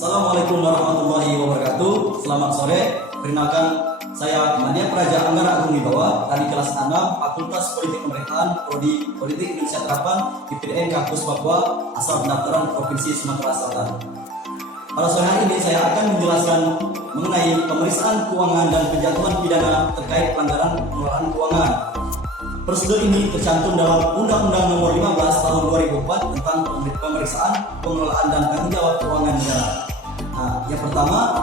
Assalamualaikum warahmatullahi wabarakatuh. Selamat sore. Perkenalkan, saya Madya Praja Anggara Agung Wibawa dari kelas 6 Fakultas Politik Pemerintahan Prodi Politik Indonesia Terapan IPDN Kampus Papua asal pendaftaran Provinsi Sumatera Selatan. Pada sore hari ini saya akan menjelaskan mengenai pemeriksaan keuangan dan penjatuhan pidana terkait pelanggaran pengelolaan keuangan. Prosedur ini tercantum dalam Undang-Undang Nomor 15 Tahun 2004 tentang pemeriksaan, pengelolaan dan tanggung jawab keuangan negara. Nah, yang pertama,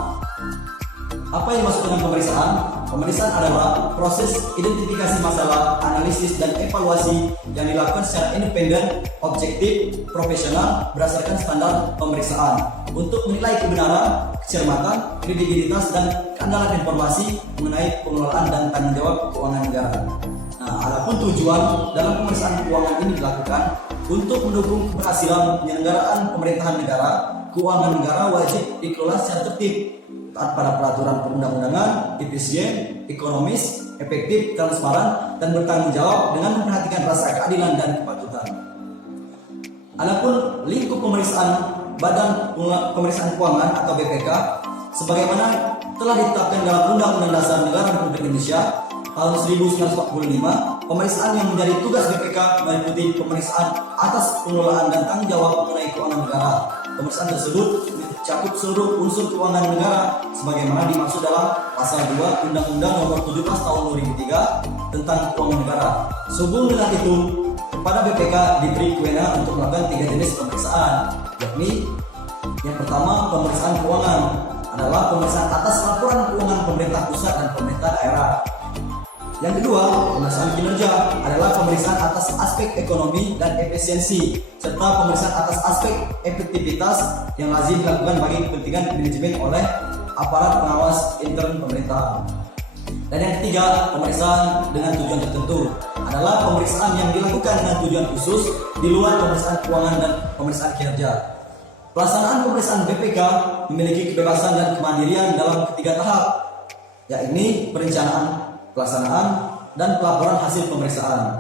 apa yang dimaksud dengan pemeriksaan? Pemeriksaan adalah proses identifikasi masalah, analisis dan evaluasi yang dilakukan secara independen, objektif, profesional berdasarkan standar pemeriksaan untuk menilai kebenaran, kecermatan, kredibilitas dan keandalan informasi mengenai pengelolaan dan tanggung jawab keuangan negara. Nah, adapun tujuan dalam pemeriksaan keuangan ini dilakukan untuk mendukung keberhasilan penyelenggaraan pemerintahan negara. Keuangan negara wajib dikelola secara tertib, taat pada peraturan perundang-undangan, efisien, ekonomis, efektif, transparan, dan bertanggung jawab dengan memperhatikan rasa keadilan dan kepatutan. Adapun lingkup pemeriksaan Badan Pemeriksaan Keuangan atau BPK, sebagaimana telah ditetapkan dalam Undang-Undang Dasar Negara Republik Indonesia tahun 1945, pemeriksaan yang menjadi tugas BPK meliputi pemeriksaan atas pengelolaan dan tanggung jawab mengenai keuangan negara. Pemeriksaan tersebut mencakup seluruh unsur keuangan negara sebagaimana dimaksud dalam Pasal 2 Undang-Undang Nomor 17 Tahun 2003 tentang keuangan negara. Sehubung dengan itu, kepada BPK diberi kewenangan untuk melakukan 3 jenis pemeriksaan, yakni yang pertama, pemeriksaan keuangan adalah pemeriksaan atas laporan keuangan pemerintah pusat dan pemerintah daerah. Yang kedua, pemeriksaan kinerja adalah pemeriksaan atas aspek ekonomi dan efisiensi, serta pemeriksaan atas aspek efektivitas yang lazim dilakukan bagi kepentingan manajemen oleh aparat pengawas intern pemerintahan. Dan yang ketiga, pemeriksaan dengan tujuan tertentu adalah pemeriksaan yang dilakukan dengan tujuan khusus di luar pemeriksaan keuangan dan pemeriksaan kinerja. Pelaksanaan pemeriksaan BPK memiliki kebebasan dan kemandirian dalam ketiga tahap, yakni perencanaan, pelaksanaan, dan pelaporan hasil pemeriksaan.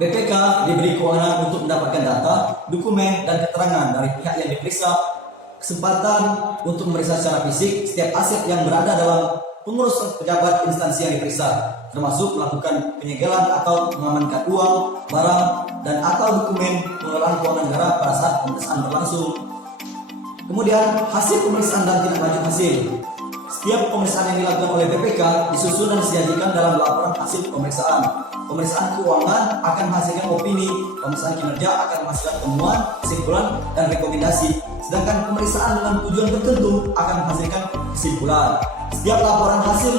BPK diberi kewenangan untuk mendapatkan data, dokumen, dan keterangan dari pihak yang diperiksa, kesempatan untuk memeriksa secara fisik setiap aset yang berada dalam pengurus pejabat instansi yang diperiksa, termasuk melakukan penyegelan atau mengamankan uang, barang, dan atau dokumen pengelolaan keuangan negara pada saat pemeriksaan berlangsung. Kemudian hasil pemeriksaan dan tindak lanjut hasil. Setiap pemeriksaan yang dilakukan oleh BPK disusun dan disajikan dalam laporan hasil pemeriksaan. Pemeriksaan keuangan akan menghasilkan opini, pemeriksaan kinerja akan menghasilkan temuan, kesimpulan, dan rekomendasi. Sedangkan pemeriksaan dengan tujuan tertentu akan menghasilkan kesimpulan. Setiap laporan hasil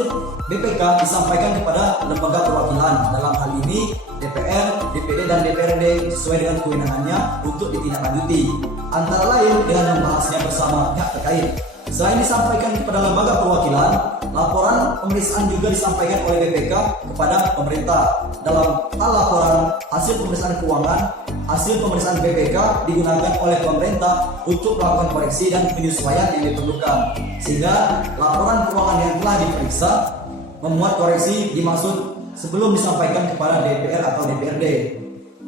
BPK disampaikan kepada lembaga perwakilan, dalam hal ini DPR, DPD, dan DPRD sesuai dengan kewenangannya untuk ditindaklanjuti, antara lain dengan membahasnya bersama pihak terkait. Selain disampaikan kepada lembaga perwakilan, laporan pemeriksaan juga disampaikan oleh BPK kepada pemerintah. Dalam hal laporan hasil pemeriksaan keuangan, hasil pemeriksaan BPK digunakan oleh pemerintah untuk melakukan koreksi dan penyesuaian yang diperlukan, sehingga laporan keuangan yang telah diperiksa memuat koreksi dimaksud sebelum disampaikan kepada DPR atau DPRD.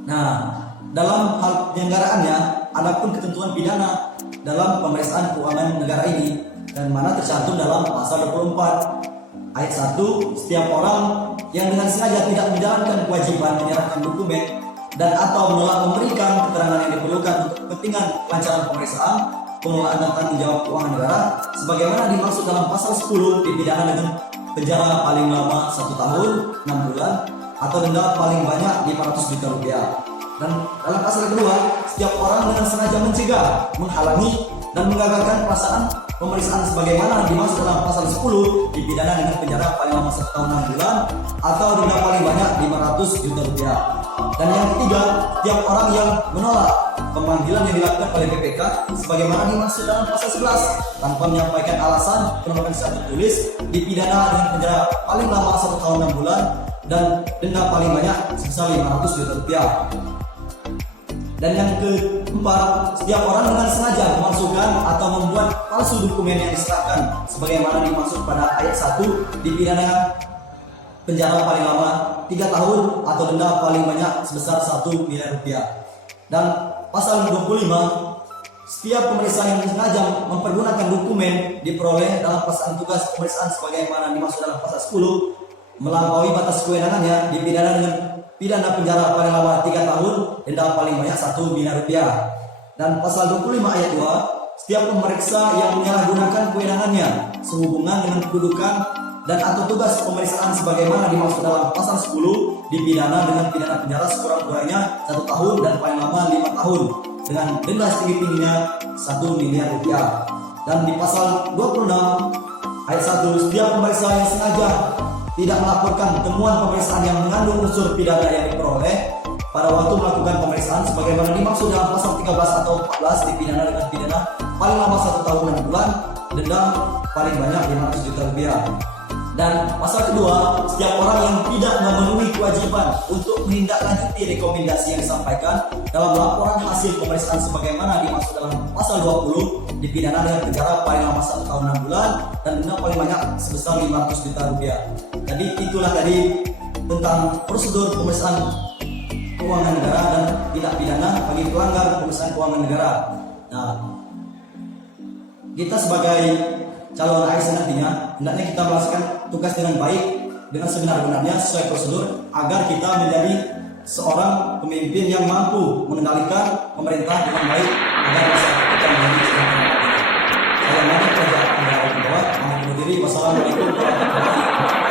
Nah, dalam hal penyelenggaraannya, adapun ketentuan pidana dalam pemeriksaan keuangan negara ini dan mana tercantum dalam pasal 24 ayat 1, setiap orang yang dengan sengaja tidak menjalankan kewajiban menyerahkan dokumen dan atau menolak memberikan keterangan yang diperlukan untuk kepentingan kelancaran pemeriksaan, pengelolaan dan tanggung jawab keuangan negara sebagaimana dimaksud dalam pasal 10 dipidana dengan penjara paling lama 1 tahun 6 bulan atau denda paling banyak 500 juta rupiah. Dan dalam pasal kedua, setiap orang dengan sengaja mencegah, menghalangi, dan menggagalkan pelaksanaan pemeriksaan sebagaimana dimaksud dalam pasal 10 dipidana dengan penjara paling lama 1 tahun 6 bulan atau denda paling banyak 500 juta rupiah. Dan yang ketiga, setiap orang yang menolak pemanggilan yang dilakukan oleh BPK sebagaimana dimaksud dalam pasal 11 tanpa menyampaikan alasan penolakan secara tertulis dipidana dengan penjara paling lama 1 tahun 6 bulan dan denda paling banyak sebesar 500 juta rupiah. Dan yang keempat, setiap orang dengan sengaja memalsukan atau membuat palsu dokumen yang diserahkan sebagaimana dimaksud pada ayat 1 dipidana penjara paling lama 3 tahun atau denda paling banyak sebesar 1 miliar rupiah. Dan pasal 25 setiap pemeriksaan yang sengaja mempergunakan dokumen diperoleh dalam pelaksanaan tugas pemeriksaan sebagaimana dimaksud dalam pasal 10 melampaui batas kewenangannya dipidana dengan pidana penjara paling lama 3 tahun, denda paling banyak 1 miliar rupiah. Dan pasal 25 ayat 2, setiap pemeriksa yang menyalahgunakan kewenangannya sehubungan dengan kedudukan dan atau tugas pemeriksaan sebagaimana dimaksud dalam pasal 10 dipidana dengan pidana penjara sekurang-kurangnya 1 tahun dan paling lama 5 tahun dengan denda setinggi-tingginya 1 miliar rupiah. Dan di pasal 26 ayat 1, setiap pemeriksa yang sengaja tidak melaporkan temuan pemeriksaan yang mengandung unsur pidana yang diperoleh pada waktu melakukan pemeriksaan sebagaimana dimaksud dalam pasal 13 atau 14 dipidana dengan pidana paling lama 1 tahun 6 bulan, denda paling banyak 500 juta rupiah. Dan pasal kedua, setiap orang yang tidak memenuhi kewajiban untuk menindaklanjuti rekomendasi yang disampaikan dalam laporan hasil pemeriksaan sebagaimana dimaksud dalam pasal 20 dipidana dengan penjara paling lama 1 tahun 6 bulan dan denda paling banyak sebesar 500 juta rupiah. Jadi itulah tadi tentang prosedur pemeriksaan keuangan negara dan tindak pidana bagi pelanggar pemeriksaan keuangan negara. Nah, kita sebagai calon ASN nantinya hendaknya kita melaksanakan tugas dengan baik, dengan sebenar-benarnya sesuai prosedur agar kita menjadi seorang pemimpin yang mampu mengendalikan pemerintah dengan baik agar masyarakat kita menjadi sejahtera. Saya Mada Praja Anggara Bawah, mohon diri. Wassalamualaikum warahmatullahi wabarakatuh.